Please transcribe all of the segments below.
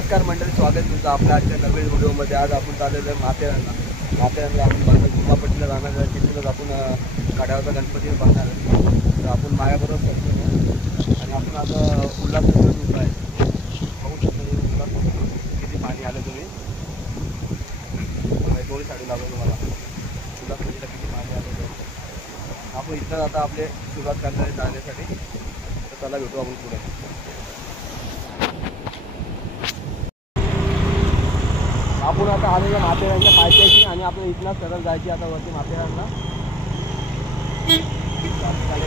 नमस्कार मंडळी, स्वागत तुमचं आपल्या आजच्या नवीन व्हिडिओमध्ये। आज आपण चाललेलो आहे माथेरानला आपण बघतो गुंबापट्टीला जाणार आहे। तिथूनच आपण कड्यावरचा गणपती बघणार आहे। तर आपण माझ्याबरोबर करतो आणि आपण आता उल्हासनगर उभं आहे। बघू शकता उल्हासनगर किती पाणी आलं तुम्ही थोडी साडी लागू तुम्हाला उल्हासनगरला किती पाणी आलं। आपण इथं आता आपले सुरुवात करणार आहे जाण्यासाठी। तर चला भेटू आपण पुढे। आपण आता आलेलो माथेरानच्या पायथ्याशी आणि आपण इथनं सरळ जायची आता वरती माथेरानला।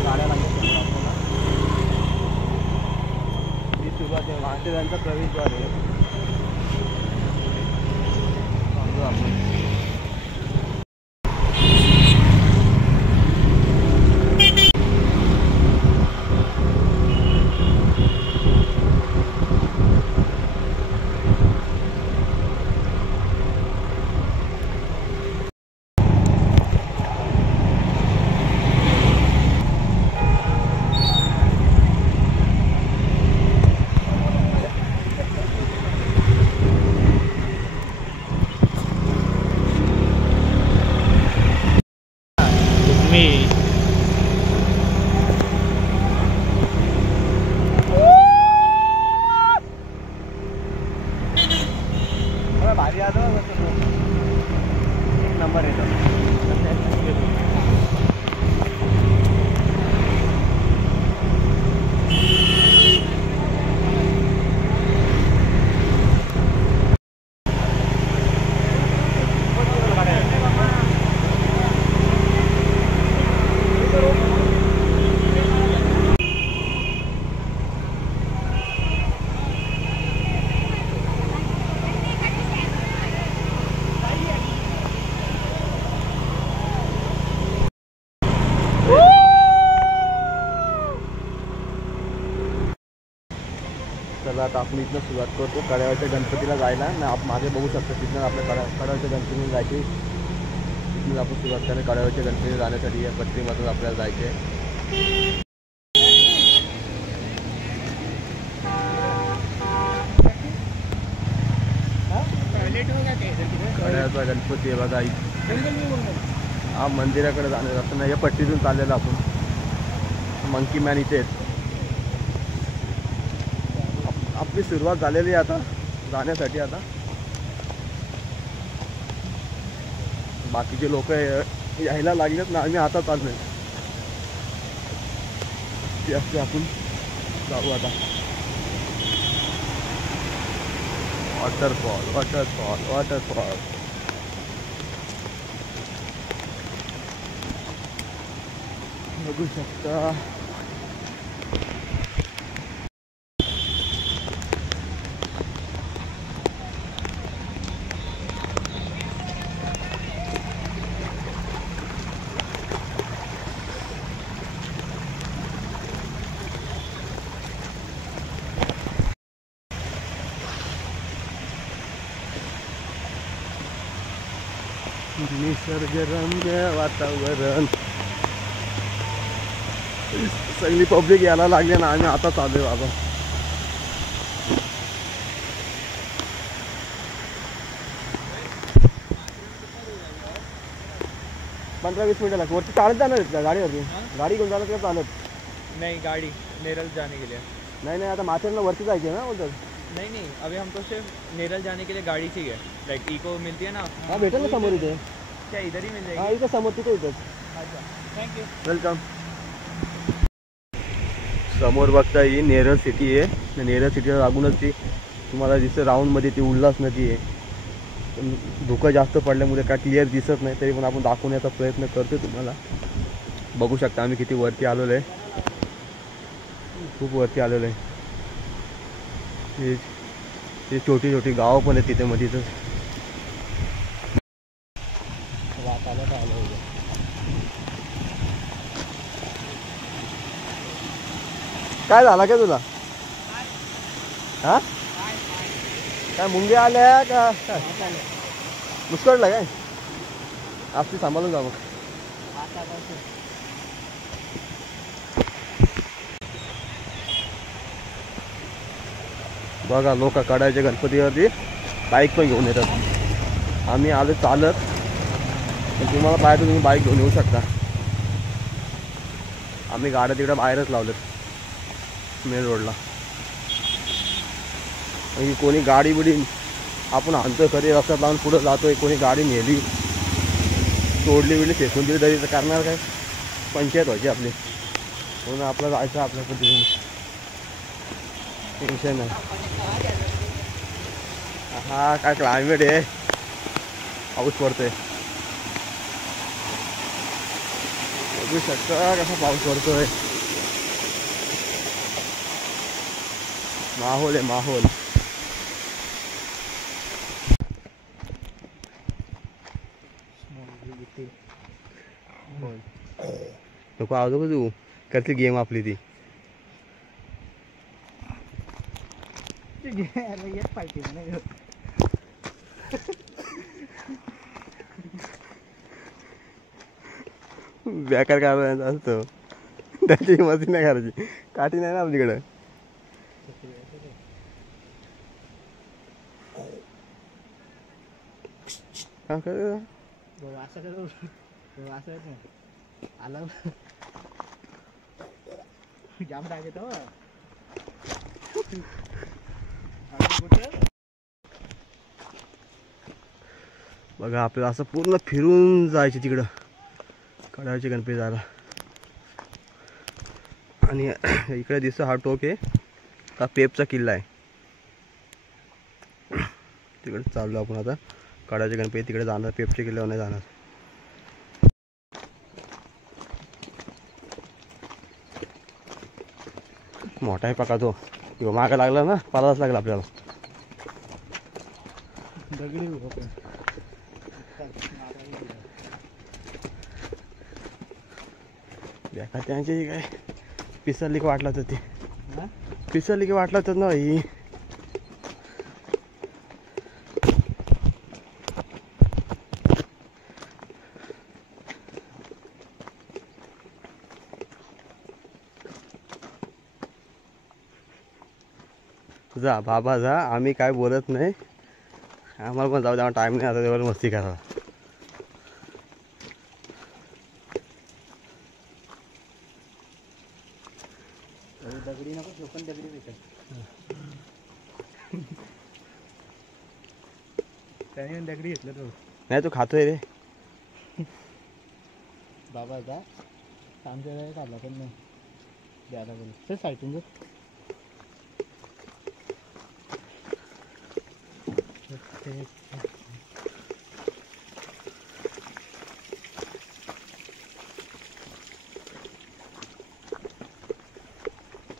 गाड्या लागल्या आपल्याला। ही सुरुवात आहे माथेरानचा प्रवेशद्वार आहे। आपण भारी आलं एक नंबर येतो। चला आता आपण इथनं सुरुवात करतो कड्यावरच्या गणपतीला जायला ना। आप मागे बघू शकतो तिथनं आपल्या कड्यावरच्या गणपतीला जायचे। तिथून आपण सुरुवात करणार कड्यावरच्या गणपतीला जाण्यासाठी। या पट्टीमधून आपल्याला जायचे। कड्यावरचा गणपती आहे बघा। हा मंदिराकडे जाणार असताना या पट्टीतून चाललेलं आपण। मंकी मॅन इथे आहेत। आपली सुरुवात झालेली आहे आता जाण्यासाठी। आता बाकीचे लोक यायला लागलेत ना, आम्ही आता चाललोय ते आपण जाऊ आता। वॉटरफॉल वॉटरफॉल वॉटरफॉल बघू शकता। निसर्गरम्य वातावरण, सगळी पब्लिक यायला लागली ना, आम्ही आता चालू बाबा। पंधरा 20 मिनटं लागतात। वरती चालत जाणार आहेत का गाडीवरती? गाडी घेऊन जाणार का चालत? नहीं, गाड़ी नेरल जाने के लिए। नहीं आता माथेरानला वरती जायचे ना उधर। नहीं अभी हमको सिर्फ नेरल जाने के लिए गाड़ी चाहिए। लाइक इको मिलती है ना। हाँ भेटेल ना समोर इथे। क्या इधर ही मिल जाएगी? हाँ इथे समोर तिथे इथेच। अच्छा थैंक यू। वेलकम। समोर बघता ही नेरळ सिटी आहे। नेरळ सिटीला लागूनच ती तुम्हाला दिसतं राऊंडमध्ये ती उल्हास नदी आहे। धुकं जास्त पडल्यामुळे काय क्लिअर दिसत नाही, तरी पण आपण दाखवण्याचा प्रयत्न करतो तुम्हाला। बघू शकता आम्ही किती वरती आलेलो आहे। खूप वरती आलेलो आहे। हे छोटी छोटी गावं पण आहेत तिथे मध्ये। काय झाला काय तुला? हा काय मुंग्या आल्या का? मुस्कळला काय? आज सांभाळून जा मग। बघा लोक कडायच्या गणपतीवरती बाईक पण घेऊन येतात. आम्ही आलो चालत, पण तुम्हाला पाहिजे तुम्ही बाईक घेऊन येऊ शकता. आम्ही गाड्या तिकडे बाहेरच लावलेत मेन रोडला. आणि कोणी गाडी बिडी आपण आणतो खरी रस्त्यात लावून पुढं जातोय, कोणी गाडी नेली तोडली बिडली फेकून दिली तरी तर करणार काय, पंचायत व्हायची आपली. म्हणून आपलं जायचं आपल्या पद्धतीने, टेन्शन नाही. हा काय क्लायमेट आहे, पाऊस पडतोय. बघू शकता कसा पाऊस पडतोय. माहोल आहे माहोल. नको आवाज नको तू करते गेम आपली ती. बेकार काय असतो त्याची मस्ती नाही करायची. काठी नाही ना आपलीकडं. हा कर आला जाम टाके तो बघा आपल्याला असं पूर्ण फिरून जायचे तिकडं कडाळचे गणपती जायला. आणि इकडे दिसतो हा टोक आहे का पेपचा किल्ला आहे. तिकडे चाललो आपण आता कडाळचे गणपती तिकडे जाणार, पेपच्या किल्ल्यावर नाही जाणार. मोठा आहे पका तो, किंवा मागं लागला ना पालाच लागला आपल्याला. बेकार त्यांची काय पिसरली की वाटला तर ती पिसरली की वाटला तर नाही. जा बाबा जा, आम्ही काय बोलत नाही. आम्हाला पण जाऊ द्या, टाईम नाही आता तेवढं मस्ती करा. दगडी नको पण दगडी भेटत त्याने दगडी घेतलं तो. नाही तू खातोय रे बाबा जा आमच्या वेळेस आला पण नाही द्यायला बोल ते साईटून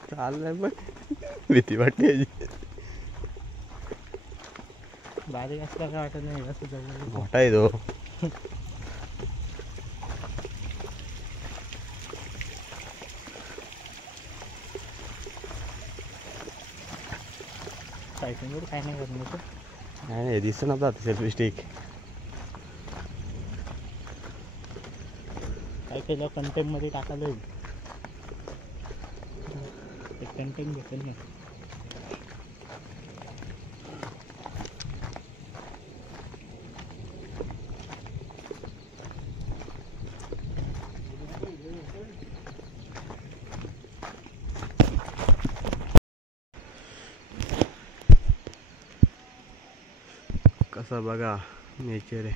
चाललंय पण भीती वाटते याची. बारीक असला काय वाटत नाही, असं मोठा आहे तो. साईटून काय नाही करणार. नाही नाही दिसतं ना आपला सेल्फी स्टिक. काय केलं कंटेंट मध्ये टाकायला येईल, कंटेंट भेटेल ना. कसं बघा नेचर आहे.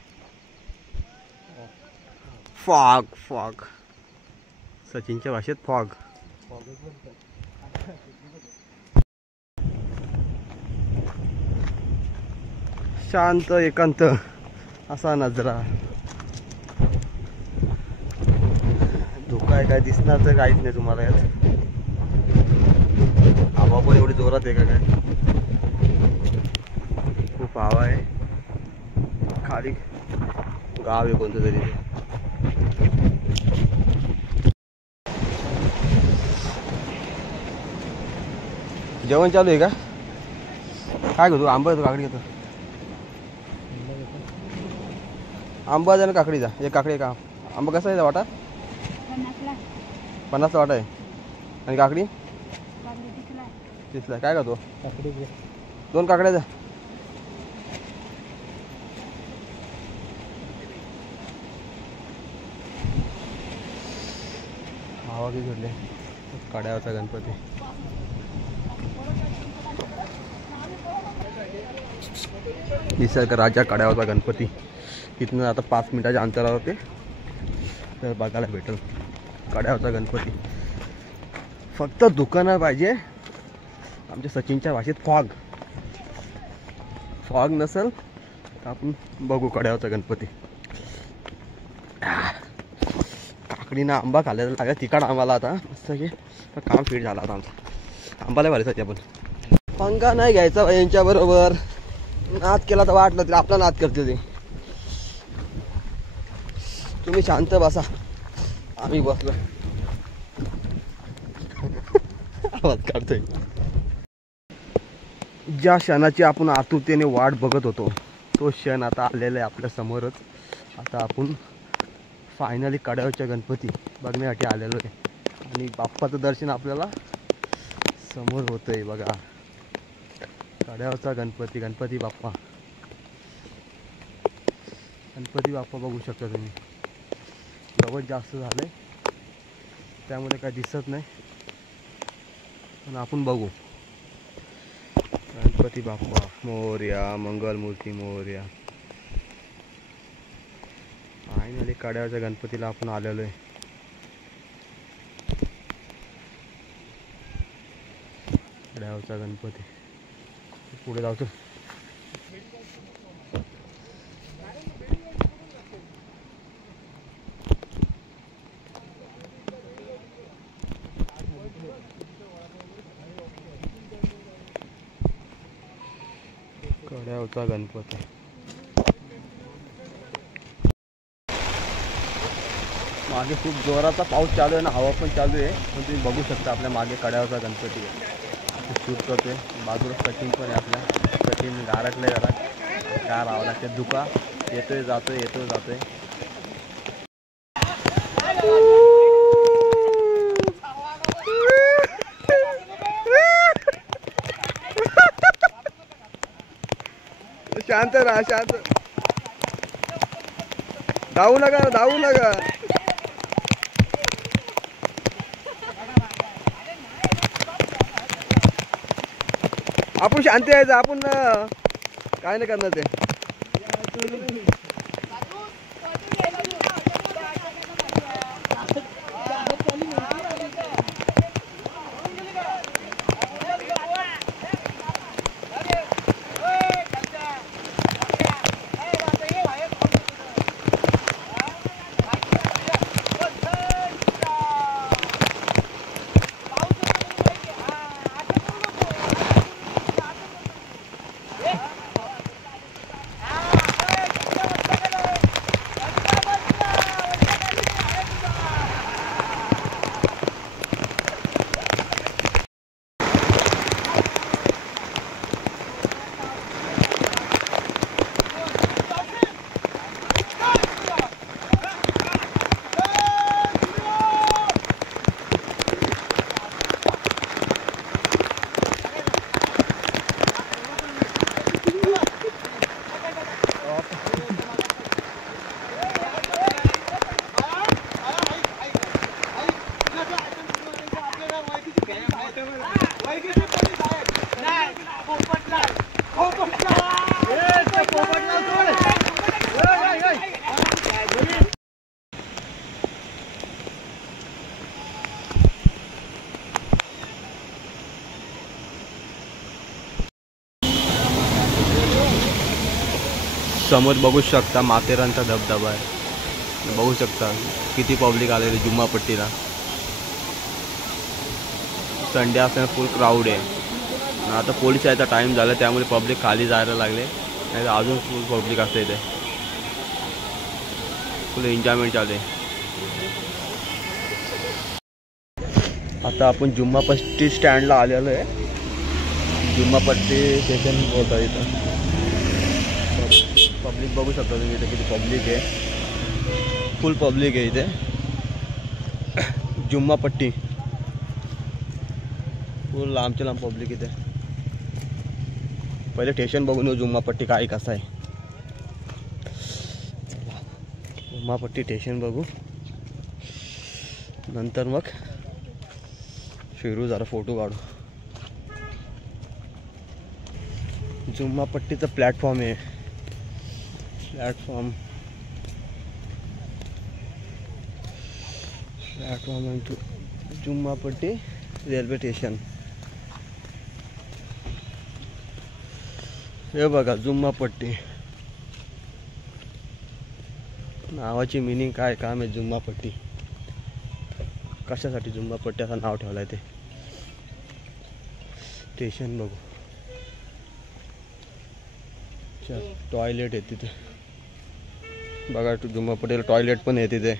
फॉग फॉग सचिनच्या भाषेत फॉग. शांत एकांत असा नजरा. धोका आहे काय दिसणार तर काहीच नाही तुम्हाला यात. हवा पण एवढी जोरात आहे का काय, खूप हवा आहे. खाली गाव आहे कोणतं तरी. जेवण चालू आहे का काय घेतो? आंबा येतो काकडी घेतो? आंबा जा ना काकडी जा. एक काकडी का आंबा कसा आहे वाटा? 50ला वाटा आहे. आणि काकडी 30ला. काय का तो? 2 काकड्या द्या. हवा की घेतले कड्यावरचा गणपती. निसर्ग राजा कड्यावरचा गणपती. इथनं आता 5 मिनिटाच्या अंतरावर ते तर बघायला भेटेल कड्यावरचा गणपती. फक्त दुकानं पाहिजे. आमच्या सचिनच्या भाषेत फॉग नसेल तर आपण बघू कड्यावरचा गणपती. काकडीनं आंबा खाल्लेला लागला तिखट आंबाला. आता मस्त की काम फिट झाला आता आमचा. आंबाला भरायचा आपण. पंगा नाही घ्यायचा यांच्याबरोबर. नाद केला तर वाटलं तरी आपला नाद करते ते. तुम्ही शांत बसा, आम्ही बसलो. आवाज काढतोय. ज्या क्षणाची आपण आतुरतेने वाट बघत होतो तो क्षण आता आलेला आहे आपल्या समोरच. आता आपण फायनली कड्यावरच्या गणपती बघण्यासाठी आलेलो आहे आणि बाप्पाचं दर्शन आपल्याला समोर होतंय. बघा कड्यावरचा गणपती. गणपती बाप्पा बघू शकता तुम्ही. गवत जास्त झालंय त्यामुळे काय दिसत नाही पण आपण बघू. गणपती बाप्पा मोरया. मंगलमूर्ती मोरया. फायनली कड्यावरच्या गणपतीला आपण आलेलो आहे. कड्यावरचा गणपती पुढे जातो. कड्यावरचा गणपती. मागे खूप जोराचा पाऊस चालू आहे ना, हवा पण चालू आहे. पण तुम्ही बघू शकता आपल्या मागे कड्यावरचा गणपती आहे. शूट करतोय. बाजूला सचिन पण आहे आपल्या. सचिन गारटले जरा काय राहावं लागते. दुका येतोय जातोय येतोय जातोय. शांत राहा शांत. धावू नका धावू नका. आपण शांती यायचं. आपण काय नाही करणार ते. समोर बघू शकता माथेरानचा धबधबा आहे. बघू शकता किती पब्लिक आलेली जुम्मापट्टीला. संडे असल्याने फुल क्राऊड आहे. आता पोलीस यायचा टाईम झाला त्यामुळे पब्लिक खाली जायला लागले. नाही तर अजून फुल पब्लिक असते इथे. फुल एन्जॉयमेंट चालू आहे. आता आपण जुम्मापट्टी स्टँडला आलेलो आहे. जुम्मापट्टी स्टेशन बोलतात इथं. पब्लिक बघू शकता तुम्ही इथे किती पब्लिक आहे. फुल पब्लिक आहे इथे. जुम्मापट्टी फुल लांबच्या लांब पब्लिक इथे. पहिले स्टेशन बघून येऊ जुम्मापट्टी काय कसं आहे. जुम्मापट्टी स्टेशन बघू, नंतर मग फिरू, जरा फोटो काढू. जुम्मापट्टीचं प्लॅटफॉर्म आहे. Platform two Jummapatti railway station. हे बघा जुम्मापट्टी नावाची मिनिंग काय काम आहे. जुम्मापट्टी कशासाठी जुम्मापट्टी असं नाव ठेवलं आहे ते. स्टेशन बघू. टॉयलेट आहे तिथे बघा. जुम्मापट्टीला टॉयलेट पण आहे तिथे.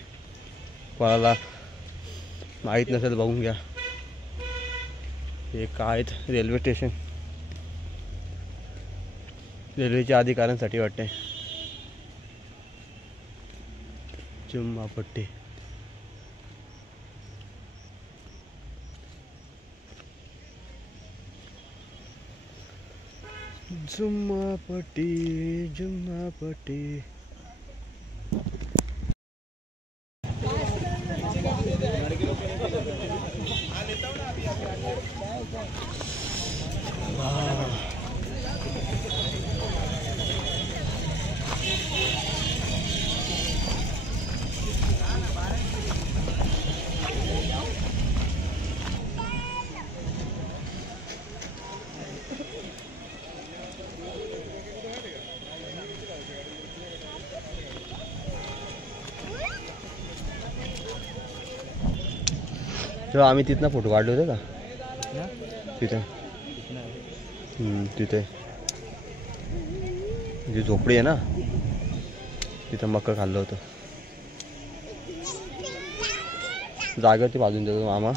कोणाला माहीत नसेल बघून घ्या. हे काय रेल्वे स्टेशन, रेल्वेच्या अधिकाऱ्यांसाठी वाटते. जुम्मापट्टी जुम्मापट्टी जुम्मापट्टी. तेव्हा आम्ही तिथनं फोटो काढले होते का तिथे. तिथे जी झोपडी आहे ना तिथं मक्का खाल्लं होतं. जागेवरती बाजून देतो मामा.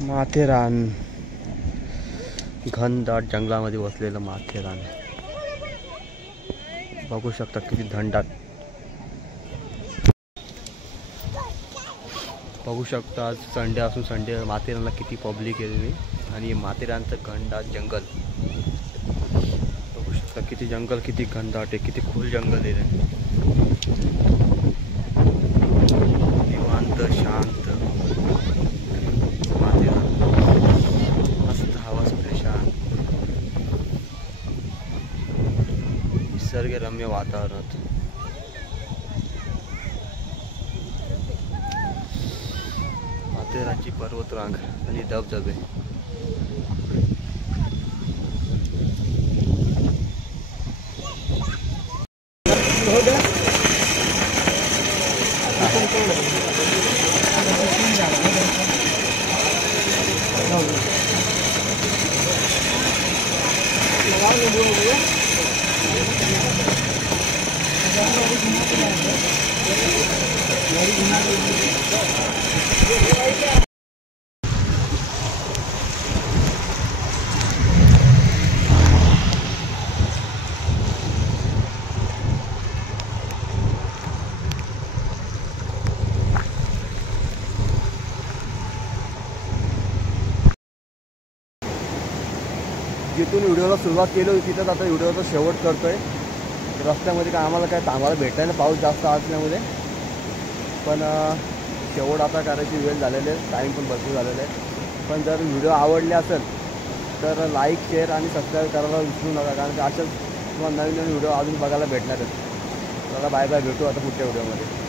माथेरान घनदाट जंगलामध्ये वसलेलं माथेरान. बघू शकता किती घनदाट. बघू शकता आज संडे असून संडे माथेरानला किती पब्लिक आहे. आणि माथेरानचं घनदाट जंगल बघू शकता. किती जंगल किती घनदाट आहे. किती खोल जंगल आहे. निवांत शांत माथेरान. मस्त हवा सुटली शांत. निसर्गरम्य वातावरणात माथेरानची पर्वतरांग आणि धबधबे. जिथून व्हिडिओला सुरुवात केली होती तिथंच आता व्हिडिओचा शेवट करतो आहे. रस्त्यामध्ये काय आम्हाला काय थांबायला भेटलं नाही पाऊस जास्त असल्यामुळे. पण शेवट आता करायची वेळ झालेली आहे. टाईम पण भरपूर झालेला आहे. पण जर व्हिडिओ आवडले असेल तर लाईक शेअर आणि सबस्क्राईब करायला विसरू नका. कारण की अशाच तुम्हाला नवीन नवीन व्हिडिओ अजून बघायला भेटणारच. चला बाय बाय. भेटू आता पुढच्या व्हिडिओमध्ये.